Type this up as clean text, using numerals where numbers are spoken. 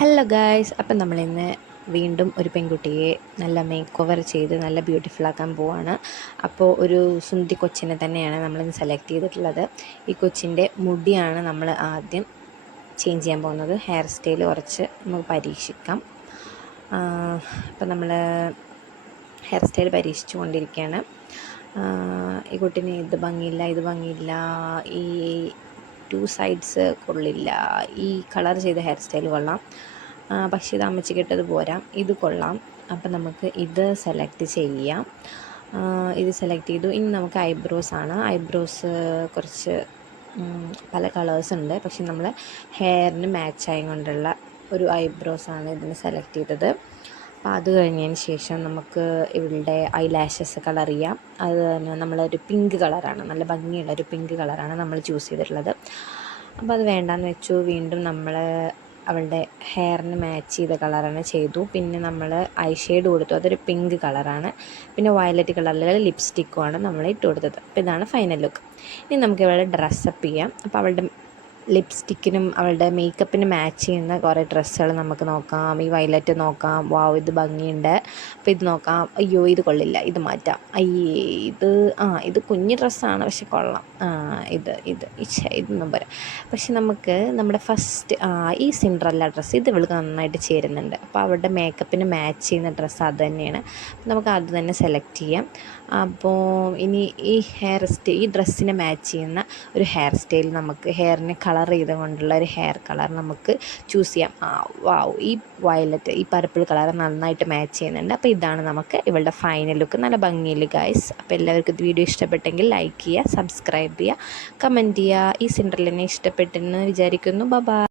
Hello guys, അപ്പം നമ്മളിന്ന് വീണ്ടും ഒരു പെൺകുട്ടിയെ നല്ല മേക്ക് ഓവർ ചെയ്ത് നല്ല ബ്യൂട്ടിഫുൾ ആക്കാൻ പോവാണ്. അപ്പോൾ ഒരു സുന്ദി കൊച്ചിനെ തന്നെയാണ് നമ്മളിന്ന് സെലക്ട് ചെയ്തിട്ടുള്ളത്. ഈ കൊച്ചിൻ്റെ മുടിയാണ് നമ്മൾ ആദ്യം ചേഞ്ച് ചെയ്യാൻ പോകുന്നത്. ഹെയർ സ്റ്റൈൽ കുറച്ച് നമുക്ക് പരീക്ഷിക്കാം. അപ്പം നമ്മൾ ഹെയർ സ്റ്റൈൽ പരീക്ഷിച്ചു കൊണ്ടിരിക്കുകയാണ്. ഈ കുട്ടീനെ ഇത് ഭംഗിയില്ല, ഈ ടു സൈഡ്സ് കൊള്ളില്ല, ഈ കളർ ചെയ്ത ഹെയർ സ്റ്റൈൽ കൊള്ളാം, പക്ഷേ ഇത് അമ്മച്ചിക്ക് ഇട്ടത് പോരാ, ഇത് കൊള്ളാം. അപ്പം നമുക്ക് ഇത് സെലക്ട് ചെയ്യാം. ഇത് സെലക്ട് ചെയ്തു. ഇനി നമുക്ക് ഐബ്രോസ് കുറച്ച് പല കളേഴ്സ് ഉണ്ട്, പക്ഷെ നമ്മൾ ഹെയറിന് മാച്ചായി കൊണ്ടുള്ള ഒരു ഐബ്രോസാണ് ഇതിന് സെലക്ട് ചെയ്തത്. അപ്പോൾ അത് കഴിഞ്ഞതിന് ശേഷം നമുക്ക് ഇവളുടെ ഐ ലാഷസ് കളർ ചെയ്യാം. അത് തന്നെ നമ്മളൊരു പിങ്ക് കളറാണ്, നല്ല ഭംഗിയുള്ള ഒരു പിങ്ക് കളറാണ് നമ്മൾ ചൂസ് ചെയ്തിട്ടുള്ളത്. അപ്പോൾ അത് വേണ്ടാന്ന് വെച്ചു. വീണ്ടും നമ്മൾ അവളുടെ ഹെയറിന് മാച്ച് ചെയ്ത കളറാണ് ചെയ്തു. പിന്നെ നമ്മൾ ഐ ഷെയ്ഡ് കൊടുത്തു, അതൊരു പിങ്ക് കളറാണ്. പിന്നെ വയലറ്റ് കളറിലുള്ള ലിപ്സ്റ്റിക്കുമാണ് നമ്മൾ ഇട്ട് കൊടുത്തത്. അപ്പോൾ ഇതാണ് ഫൈനൽ ലുക്ക്. ഇനി നമുക്ക് ഇവളുടെ ഡ്രസ്സപ്പ് ചെയ്യാം. അപ്പോൾ അവളുടെ ലിപ്സ്റ്റിക്കിനും അവളുടെ മേക്കപ്പിന് മാച്ച് ചെയ്യുന്ന കുറേ ഡ്രസ്സുകൾ നമുക്ക് നോക്കാം. ഈ വയലറ്റ് നോക്കാം, വാവ് ഇത് ഭംഗിയുണ്ട്. അപ്പോൾ ഇത് നോക്കാം, അയ്യോ ഇത് കൊള്ളില്ല, ഇത് മാറ്റാം, അയ്യേ ഇത് കുഞ്ഞു ഡ്രസ്സാണ് പക്ഷെ കൊള്ളാം, ഇതൊന്നും പോരാ. പക്ഷെ നമുക്ക് നമ്മുടെ ഫസ്റ്റ് ഈ സിൻഡ്രല്ല ഡ്രസ്സ് ഇത് ഇവൾക്ക് നന്നായിട്ട് ചേരുന്നുണ്ട്. അപ്പോൾ അവളുടെ മേക്കപ്പിന് മാച്ച് ചെയ്യുന്ന ഡ്രസ്സ് അത് തന്നെയാണ്. നമുക്ക് അത് തന്നെ സെലക്ട് ചെയ്യാം. അപ്പോൾ ഇനി ഈ ഡ്രസ്സിനെ മാച്ച് ചെയ്യുന്ന ഒരു ഹെയർ സ്റ്റൈൽ നമുക്ക് ഹെയറിനെ കളർ ചെയ്തുകൊണ്ടുള്ള ഒരു ഹെയർ കളർ നമുക്ക് ചൂസ് ചെയ്യാം. വാവ് ഈ വയലറ്റ് ഈ പർപ്പിൾ കളർ നന്നായിട്ട് മാച്ച് ചെയ്യുന്നുണ്ട്. അപ്പോൾ ഇതാണ് നമുക്ക് ഇവളുടെ ഫൈനൽ ലുക്ക്. നല്ല ഭംഗിയില്ല ഗൈസ്. അപ്പോൾ എല്ലാവർക്കും ഇത് വീഡിയോ ഇഷ്ടപ്പെട്ടെങ്കിൽ ലൈക്ക് ചെയ്യുക, സബ്സ്ക്രൈബ് ചെയ്യുക, കമൻറ്റ് ചെയ്യുക. ഈ സിൻഡ്രലിനെ ഇഷ്ടപ്പെട്ടെന്ന് വിചാരിക്കുന്നു. ബൈ.